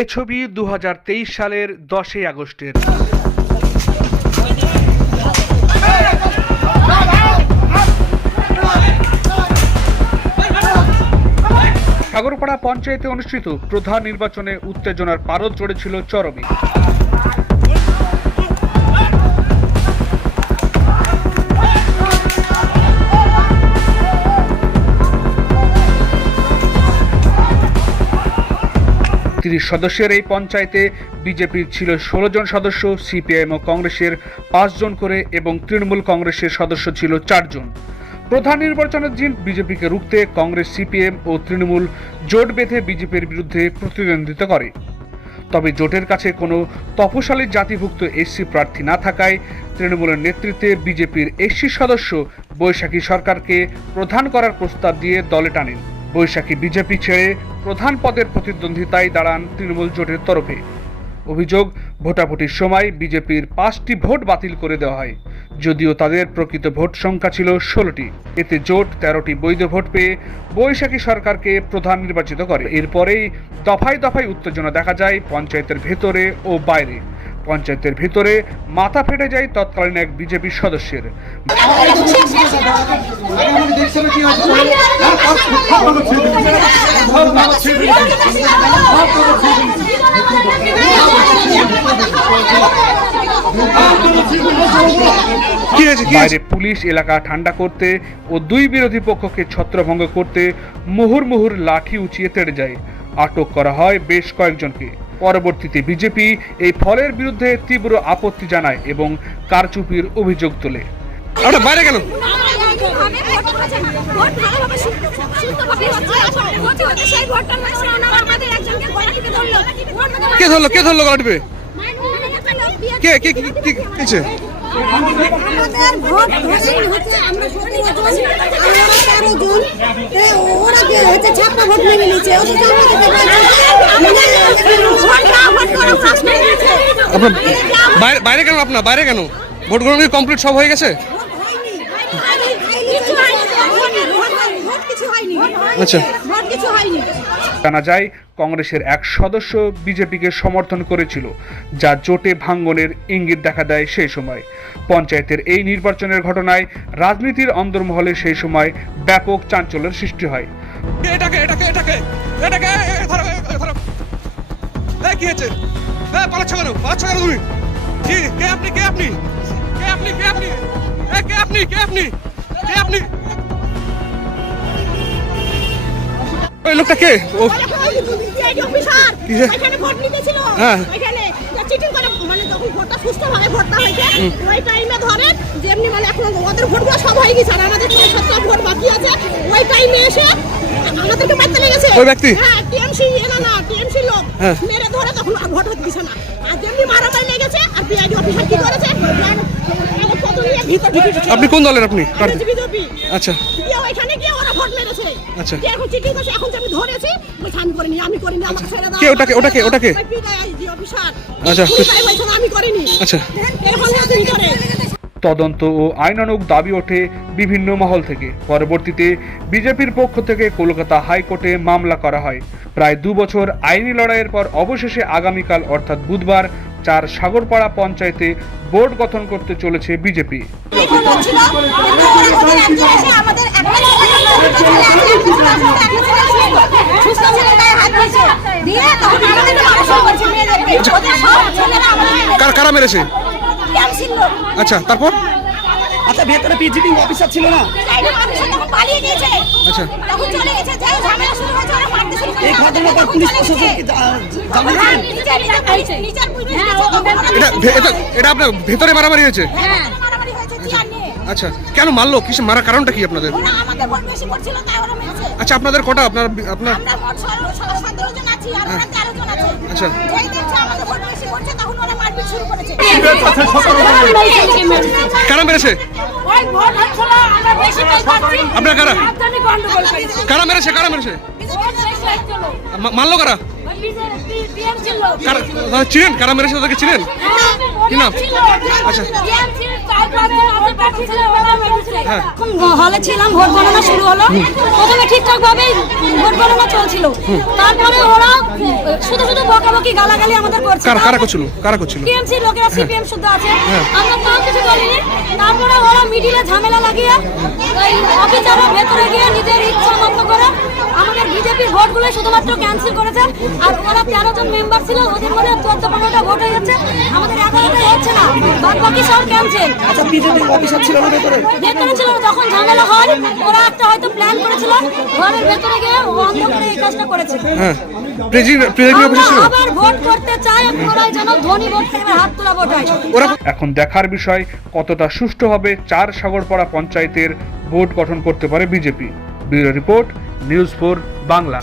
এ ছবি দু হাজার তেইশ সালের দশই আগস্টের। সাগরপাড়া পঞ্চায়েতে অনুষ্ঠিত প্রধান নির্বাচনে উত্তেজনার পারদ চড়েছিল চরমে। তিরিশ সদস্যের এই পঞ্চায়েতে বিজেপির ছিল ষোলো জন সদস্য, সিপিআইএম ও কংগ্রেসের পাঁচজন করে এবং তৃণমূল কংগ্রেসের সদস্য ছিল চারজন প্রধান নির্বাচনের দিন বিজেপিকে রুখতে কংগ্রেস, সিপিএম ও তৃণমূল জোট বেঁধে বিজেপির বিরুদ্ধে প্রতিদ্বন্দ্বিতা করে। তবে জোটের কাছে কোনো তপশালী জাতিভুক্ত এসসি প্রার্থী না থাকায় তৃণমূলের নেতৃত্বে বিজেপির এসসি সদস্য বৈশাখী সরকারকে প্রধান করার প্রস্তাব দিয়ে দলে টানেন। বৈশাখী বিজেপি ছেড়ে প্রধান পদের প্রতিদ্বন্দ্বিতায় দাঁড়ান তৃণমূল জোটের তরফে। অভিযোগ, ভোটাভুটির সময় বিজেপির পাঁচটি ভোট বাতিল করে দেওয়া হয়, যদিও তাদের প্রকৃত ভোট সংখ্যা ছিল ষোলোটি। এতে জোট তেরোটি বৈধ ভোট পেয়ে বৈশাখী সরকারকে প্রধান নির্বাচিত করে। এরপরেই দফায় দফায় উত্তেজনা দেখা যায় পঞ্চায়েতের ভেতরে ও বাইরে। পঞ্চায়েতের ভিতরে মাথা ফেটে যায় তৎকালীন এক বিজেপি সদস্যের। বাইরে পুলিশ এলাকা ঠান্ডা করতে ও দুই বিরোধী পক্ষকে ছত্রভঙ্গ করতে মুহুর মুহুর লাঠি উঁচিয়ে তেড়ে যায়। আটক করা হয় বেশ কয়েকজনকে। পরবর্তীতে বিজেপি এই ফলের বিরুদ্ধে তীব্র আপত্তি জানায় এবং কারচুপির অভিযোগ তোলে বাইরে কেন কে ধরলো কে ধরলো গলা টিপে কে কে কে কে কিছে ভোট হচ্ছে আমরা সত্যি বলছি আমরা তেরো জন ওরা হচ্ছে ছাপ্পা ভোট মেরে নিচ্ছে আপনার বাইরে বাইরে কেন আপনার? বাইরে কেন? ভোট গ্রহণ কি কমপ্লিট সব হয়ে গেছে? আচ্ছা। ভোট কিছু হয়নি জানা যায় কংগ্রেসের এক সদস্য বিজেপিকে সমর্থন করেছিল যা জোটে ভাঙ্গনের ইঙ্গিত দেখা দেয় সেই সময়। পঞ্চায়েতের এই নির্বাচনের ঘটনায় রাজনীতির অন্দরমহলে সেই সময় ব্যাপক চাঞ্চল্যের সৃষ্টি হয়। এটাকে এটাকে এটাকে এটাকে কি হয়েছে এ পালাচ্ছ কেন? পালাচ্ছ কেন তুমি? কি কে আপনি কে আপনি? কে আপনি কে আপনি? কে আপনি কে আপনি? কে আপনি? ওই লোকটা কে? ও। কিসে? এখানে ভোট নিতেছিল হ্যাঁ। চিটিং করে মানে যখন ভোটটা সুস্থভাবে ভোটটা হয়েছে ওই টাইমে ধরে যেমনি মানে এখন ওদের ভোটগুলো সব হয়ে গেছে আর আমাদের ছয় ভোট বাকি আছে ওই টাইমে এসে আমাদেরকে মারতে লেগেছে ওই ব্যক্তি? হ্যাঁ টিএমসি না না টিএমসি লোক। হ্যাঁ। মেরে আর ভোট হতে দিছে না। আর যেমনি মারামারি লেগেছে আর পিআইডি অফিসার কি করেছে। আপনি কোন দলের আপনি? আচ্ছা। ওইখানে গিয়ে ওরা ভোট মেরেছে। আচ্ছা। এখন চিঠি করছে এখন আমি ধরেছি আমি আমি করিনি আমি করিনি আমাকে ছেড়ে দাও। কে ওটাকে, ওটাকে, ওটাকে? আচ্ছা। আমি করিনি। আচ্ছা। এখন করে তদন্ত ও আইনানুগ দাবি ওঠে বিভিন্ন মহল থেকে। পরবর্তীতে বিজেপির পক্ষ থেকে কলকাতা হাইকোর্টে মামলা করা হয়। প্রায় দু বছর আইনি লড়াইয়ের পর অবশেষে আগামীকাল, অর্থাৎ বুধবার, চার সাগরপাড়া পঞ্চায়েতে বোর্ড গঠন করতে চলেছে বিজেপি। কারা মেরেছে? লোক। আচ্ছা তারপর আচ্ছা ভেতরে পিজিটিং অফিসার ছিল না তখন পালিয়ে গিয়েছে। আচ্ছা। তখন চলে গেছে, যাই ঝামেলা শুরু হয়েছে, ওরা মারতে শুরু করেছে। এই ঘটনার পর পুলিশ প্রশাসন কি হ্যাঁ, জানিয়েছেন এটা ভে- এটা এটা আপনার ভেতরে মারামারি হয়েছে হ্যাঁ, মারামারি হয়েছে, চেয়ার নিয়ে। আচ্ছা কেন মারলো কিসে মারার কারণটা কি আপনাদের ওরা আমাদের ভোট বেশি করছিল, তাই ওরা মেরেছে। আচ্ছা আপনাদের কটা আপনার আপনার আছে। আচ্ছা। করছে, তখন ওরা মারপিট শুরু করেছে। কারা মেরেছে? আপনারা কারা? কারা মেরেছে? কারা মেরেছে? মারলো কারা? চিনেন? কারা মেরেছে তাদেরকে চিনেন? হ্যাঁ, কি নাম? আচ্ছা। এখন হলে ছিলাম ভোট গণনা শুরু হলো। প্রথমে ঠিকঠাক ভাবে ভোট গণনা চলছিল। তারপরে ওরা শুধু শুধু বকাবকি গালাগালি আমাদের করছে। কারা কারা করছিল? কারা করছিল? টিএমসি লোকেরা সিপিএম শুদ্ধ আছে। আমরা তাও কিছু বলিনি। তারপরে ওরা মিডিলে ঝামেলা লাগিয়ে ওই অফিসাররা ভেতরে গিয়ে নিজের ইচ্ছা মতো করে আমাদের বিজেপির ভোটগুলো শুধুমাত্র ক্যান্সেল করেছে। আর ওরা তেরো জন মেম্বার ছিল ওদের মধ্যে চোদ্দ পনেরোটা ভোট হয়ে যাচ্ছে আমাদের এগারোটাই হচ্ছে না। বাদ বাকি সব ক্যান্সেল আচ্ছা বিজেপি অফিসার ছিল না ভেতরে? ভেতরে ছিল যখন ঝামেলা হয় ওরা একটা হয়তো প্ল্যান করেছিল ঘরের ভেতরে গিয়ে বন্ধ করে এই কাজটা করেছে। হ্যাঁ। প্রেসিডেন্ট প্রেসিডেন্ট আমরা অফিসে ছিল? আবার ভোট করতে চাই ওরাই যেন ধনী ভোট হাত তোলা ভোট হয়। এখন দেখার বিষয় কতটা সুষ্ঠুভাবে চার সাগরপাড়া পঞ্চায়েতের বোর্ড গঠন করতে পারে BJP. Bureau report news four Bangla.